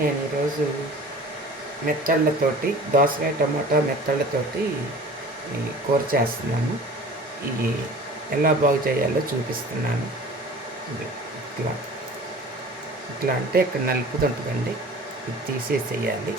నేను ఈరోజు మెత్తళ్ళతోటి దోసకాయ టమాటా మెత్తళ్ళతోటి కూర చేస్తున్నాను. ఇవి ఎలా బాగు చేయాలో చూపిస్తున్నాను. ఇట్లా. ఇట్లా అంటే ఇక్కడ నలుపుతుంటుందండి ఇది తీసేసేయాలి.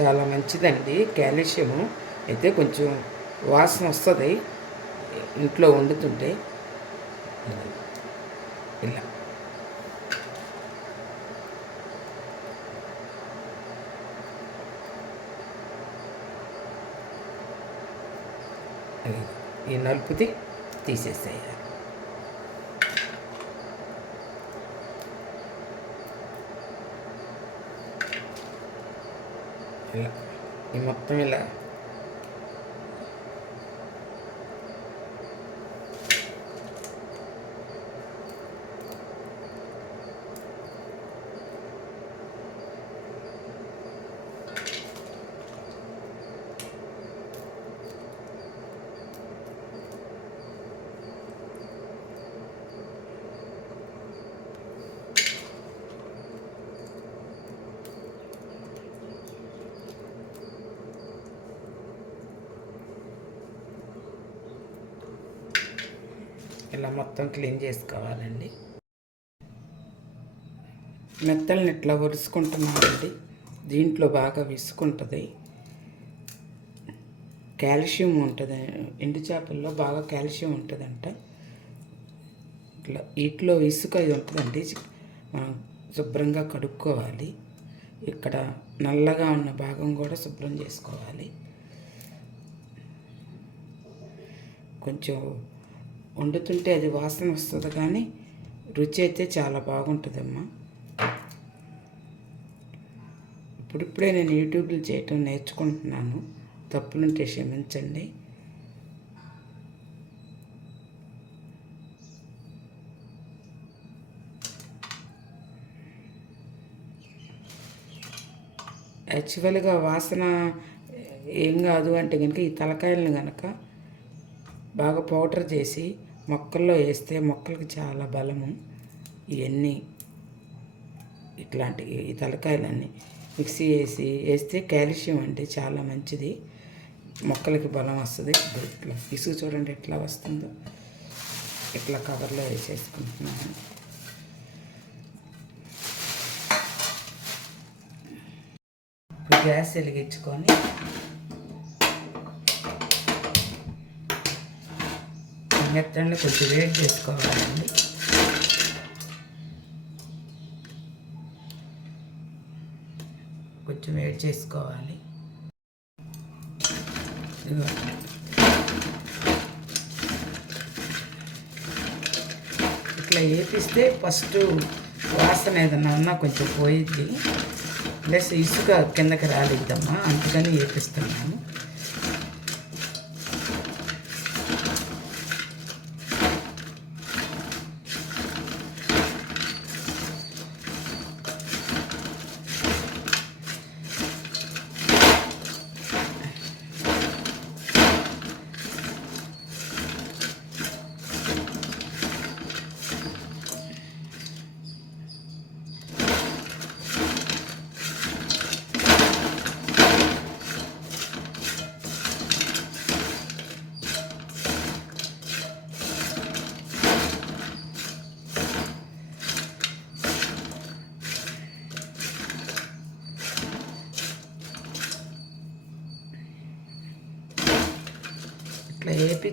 చాలా మంచిదండి. కాల్షియము అయితే కొంచెం వాసన వస్తుంది. ఇంట్లో వండుతుంటే. ఇలా. ఈ నలుపుది తీసేసేయాలి. ఇలా ఈ మొత్తం ఇట్లా మొత్తం క్లీన్ చేసుకోవాలండి. మెత్తల్ని ఇట్లా ఒరుసుకుంటున్నామండి దీంట్లో బాగా విసుకుంటుంది. కాల్షియం ఉంటుంది. ఎండు చేపల్లో బాగా కాల్షియం ఉంటుందంట. ఇట్లా వీటిలో ఇసుక ఇది ఉంటుందండి. మనం శుభ్రంగా కడుక్కోవాలి. ఇక్కడ నల్లగా ఉన్న భాగం కూడా శుభ్రం చేసుకోవాలి. కొంచెం వండుతుంటే అది వాసన వస్తుంది కానీ రుచి అయితే చాలా బాగుంటుందమ్మా. ఇప్పుడిప్పుడే నేను యూట్యూబ్లో చేయటం నేర్చుకుంటున్నాను. తప్పులుంటే క్షమించండి. యాక్చువల్గా వాసన ఏం కాదు అంటే కనుక ఈ తలకాయలను కనుక బాగా పౌడర్ చేసి మొక్కల్లో వేస్తే మొక్కలకు చాలా బలము. ఇవన్నీ ఇట్లాంటి ఈ తలకాయలన్నీ మిక్సీ వేసి వేస్తే కాల్షియం అంటే చాలా మంచిది. మొక్కలకి బలం వస్తుంది. ఇట్లా ఇసుగు చూడండి ఎట్లా వస్తుందో. ఇట్లా కవర్లో వేసేసుకుంటున్నాను. గ్యాస్ వెలిగించుకొని మెత్తంలో కొంచెం వేడి చేసుకోవాలండి. కొంచెం వేడి చేసుకోవాలి. ఇట్లా వేపిస్తే ఫస్ట్ వాసన ఏదన్నా ఉన్నా కొంచెం పోయిద్ది. ప్లస్ ఇసుక కిందకి రాలిద్దమ్మా అందుకని వేపిస్తున్నాను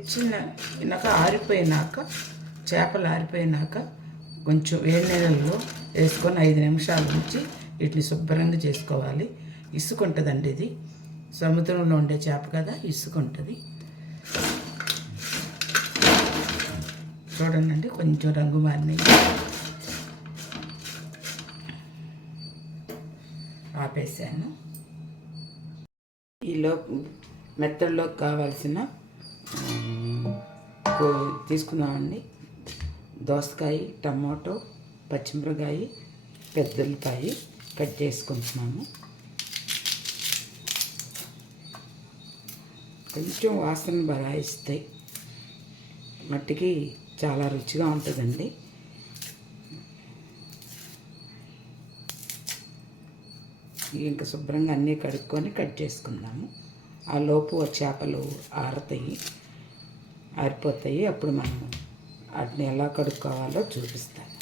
ఇట్లా ఆరిపోయినాక చేపలు ఆరిపోయినాక కొంచెం వేడి నీళ్ళల్లో వేసుకొని ఐదు నిమిషాల నుంచి వీటిని శుభ్రంగా చేసుకోవాలి. ఇసుక ఉంటుందండి ఇది. సముద్రంలో ఉండే చేప కదా ఇసుక ఉంటుంది. చూడండి కొంచెం రంగు మారినాయి. ఆపేసాను. ఈలో మెత్తడ్లోకి కావాల్సిన ఉమ్, తీసుకుందామండి దోసకాయ టమాటో పచ్చిమిరకాయ పెద్దలకాయ కట్ చేసుకుంటున్నాము. కొంచెం వాసన బరాయిస్తాయి మట్టికి చాలా రుచిగా ఉంటుందండి. ఇంకా శుభ్రంగా అన్నీ కడుక్కొని కట్ చేసుకుందాము. ఆ లోపు చేపలు ఆరతాయి. ఆరిపోతాయి. అప్పుడు మనం వాటిని ఎలా కడుక్కోవాలో చూపిస్తాను.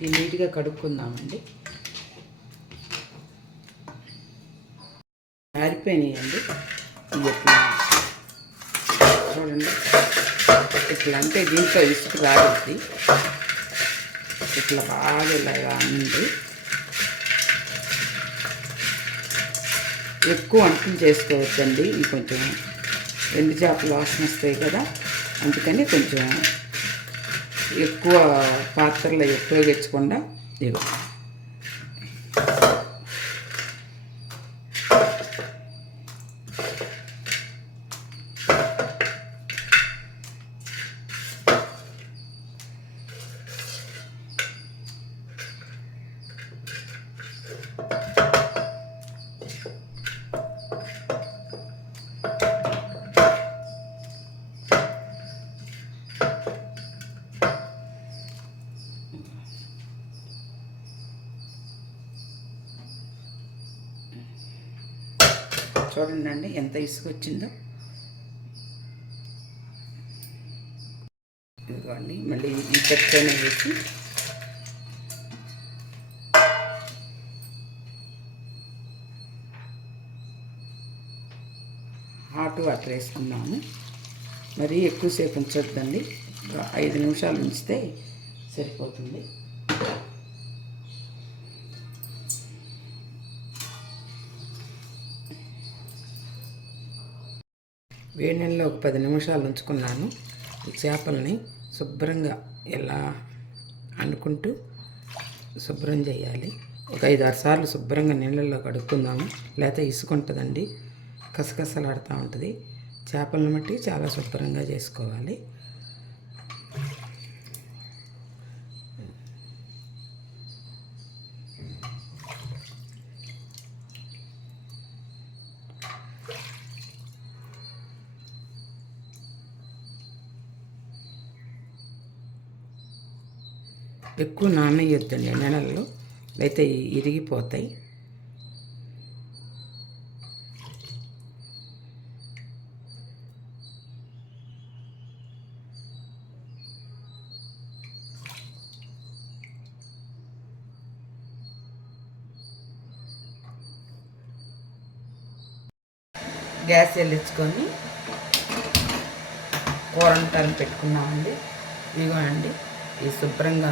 ఇది నీట్గా కడుక్కుందామండి. ఆరిపోయినాయండి ఇవి ఇట్లా చూడండి. ఇట్లా అంటే దీంట్లో ఇసుకు రాగుద్ది ఇట్లా బాగా ఇలాగా ఉంది ఎక్కువ వంటలు చేసుకోవచ్చండి కొంచెం ఎండు చేపలు వాసన వస్తాయి కదా. అందుకని కొంచెం ఎక్కువ పాత్రలు ఉపయోగించకుండా ఇగో. చూడండి అండి ఎంత ఇసుక వచ్చిందో ఇదిగోండి మళ్ళీ ఈ చెక్కనే వేసి. హాట్ వాటర్ వేసుకున్నాము. మరీ ఎక్కువసేపు ఉంచొద్దండి. ఒక ఐదు నిమిషాలు ఉంచితే సరిపోతుంది. వేడి నీళ్ళలో ఒక పది నిమిషాలు ఉంచుకున్నాను ఈ చేపల్ని శుభ్రంగా ఎలా అనుకుంటూ శుభ్రం చేయాలి. ఒక ఐదు ఆరు సార్లు శుభ్రంగా నీళ్ళల్లో కడుక్కుందాము. లేకపోతే ఇసుకుంటుందండి. కసకసలాడుతూ ఉంటుంది. చేపలను బట్టి చాలా శుభ్రంగా చేసుకోవాలి. ఎక్కువ నానయ్యొద్దండి నెలల్లో. అయితే ఇరిగిపోతాయి. గ్యాస్ వెలిగించుకొని కూరంటాలు పెట్టుకున్నామండి. ఇదిగో అండి ఇది శుభ్రంగా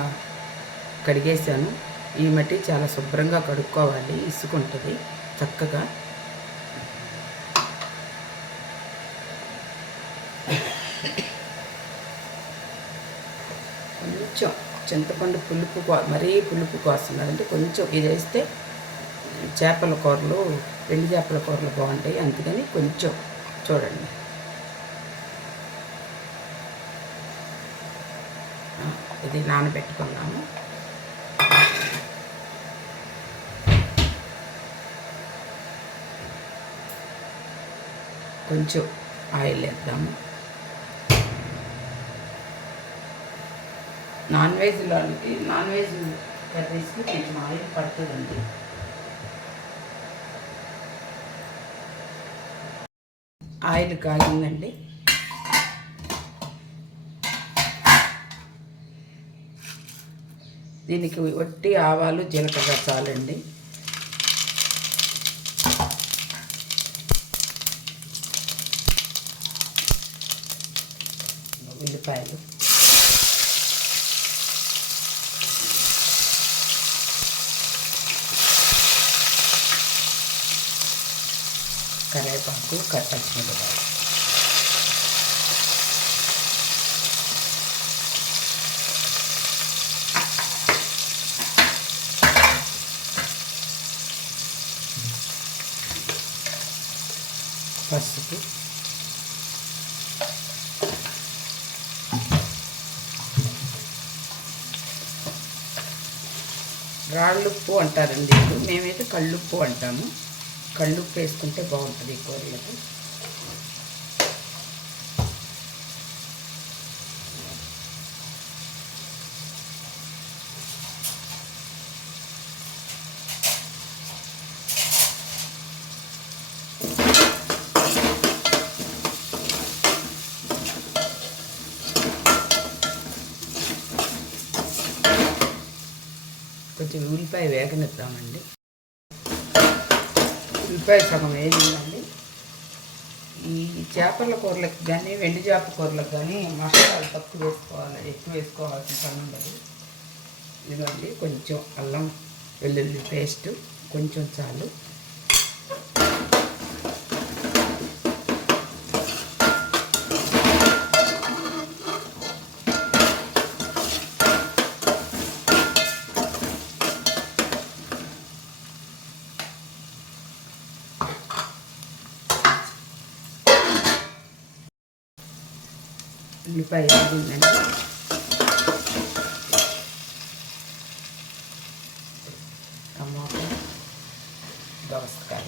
కడిగేసాను ఈ మట్టి చాలా శుభ్రంగా కడుక్కోవాలి. ఇసుకుంటుంది చక్కగా కొంచెం చింతపండు పులుపు కో- మరీ పులుపు కోసం కదంటే కొంచెం ఇది వేస్తే చేపల కూరలు రెండు చేపల కూరలు బాగుంటాయి. అందుకని కొంచెం చూడండి. ఇది నానబెట్టుకున్నాము. కొంచెం ఆయిల్ వేద్దాము. నాన్ వెజ్లో నాన్ వెజ్ కర్రీస్కి కొంచెం ఆయిల్ పడుతుందండి. ఆయిల్ కాగిందండి. దీనికి వట్టి ఆవాలు జీలకర్ర చాలండి. ఉల్లిపాయలు కరివేపాకు పచ్చిమిరపకాయలు పసుపు రాళ్ళుప్పు అంటారండి మేమైతే కళ్ళుప్పు అంటాము. కళ్ళుప్పు వేసుకుంటే బాగుంటుంది కూరలకు కొంచెం ఉల్లిపాయ వేగనిద్దామండి. ఉల్లిపాయ సగం వేగిందండి ఈ చేపల కూరలకు కానీ వెండి చేప కూరలకు కానీ మసాలాలు తక్కువ వేసుకోవాలి ఎక్కువ వేసుకోవాల్సిన పని ఉండదు. ఇదిగోండి కొంచెం అల్లం వెల్లుల్లి పేస్ట్ కొంచెం చాలు. ఉల్లిపాయ వేగిందండి టమాటా దోసకాయ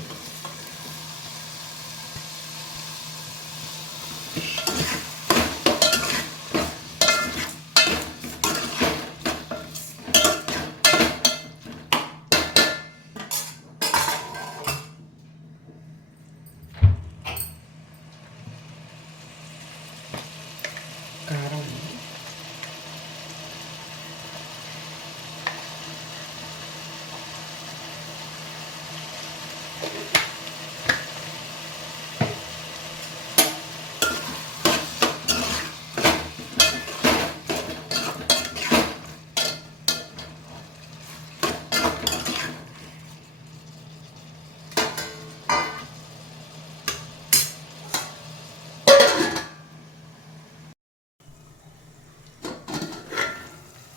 కారం అండి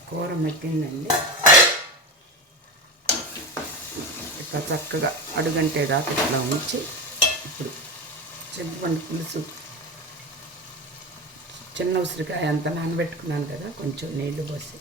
కూర మగ్గిందండి ఇట్లా చక్కగా అడుగంటే దాకా ఇట్లా ఉంచి ఇప్పుడు చింతపండు పులుసు చిన్న ఉసిరికాయ అంత నానబెట్టుకున్నాను కదా కొంచెం నీళ్ళు పోసి.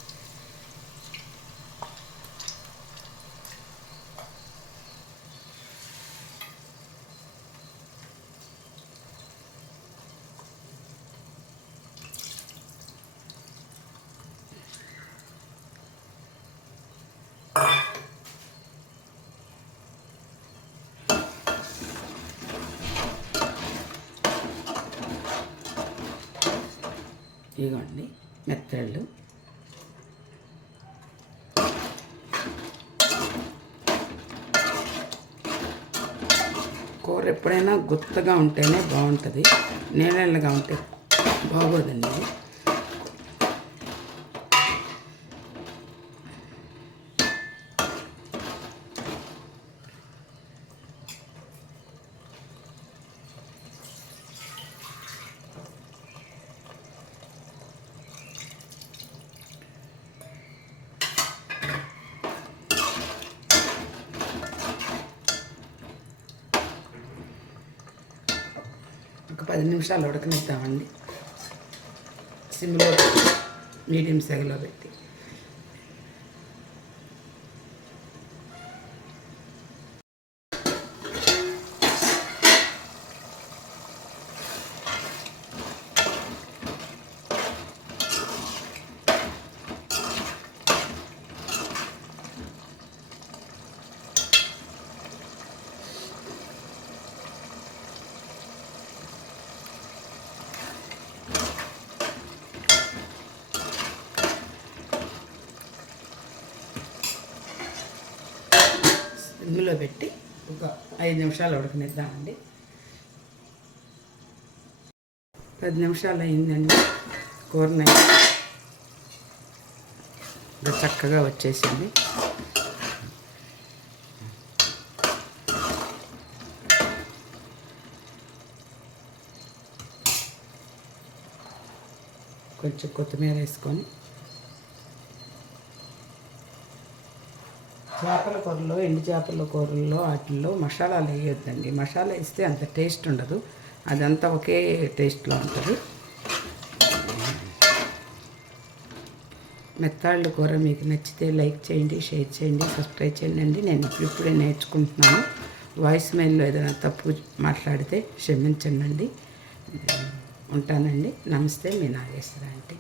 ఇదిగోండి మెత్తళ్ళు. కూర ఎప్పుడైనా గుత్తగా ఉంటేనే బాగుంటుంది నీళ్ళగా ఉంటే బాగోదండి. పది నిమిషాలు ఉడకనిద్దామండి. సిమ్లో మీడియం సెగలో పెట్టి. ఇందులో పెట్టి ఒక ఐదు నిమిషాలు ఉడకనిద్దామండి. పది నిమిషాలు అయిందండి. కూరని చక్కగా వచ్చేసింది. కొంచెం కొత్తిమీర వేసుకొని చేపల కూరలో ఎండు చేపల కూరల్లో వాటిల్లో మసాలాలు వేయొద్దండి. మసాలా వేస్తే అంత టేస్ట్ ఉండదు. అదంతా ఒకే టేస్ట్లో ఉంటుంది. మెత్తాళ్ళు కూర మీకు నచ్చితే లైక్ చేయండి షేర్ చేయండి సబ్స్క్రైబ్ చేయండి నేను ఇప్పుడిప్పుడే నేర్చుకుంటున్నాను. వాయిస్ మెయిల్లో ఏదైనా తప్పు మాట్లాడితే క్షమించండి. ఉంటానండి. నమస్తే మీ నాగేశ్వర ఆంటీ.